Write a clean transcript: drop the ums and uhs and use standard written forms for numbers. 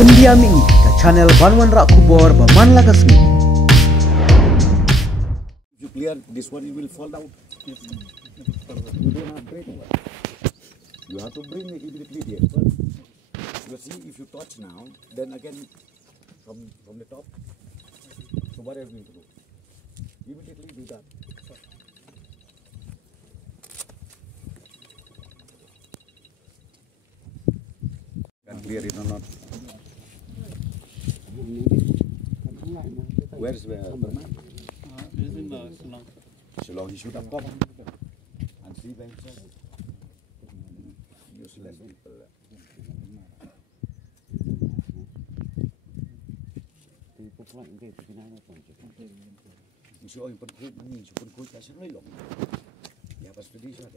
India mingi ka channel Banwan Rak Kubor Baman Lagasmi. If you clear this one, it will fall down. You don't have break. You have to bring it immediately there. You see, if you touch now, then again from the top. So what are you going to do? Immediately do that. Can clear it or not? Where is Burman? He's in Shillong. Shillong, he should have come and see by himself. Useless people. You show him pynkhuid, you pynkhuid kasi ngayon. Ya pas pwede siya.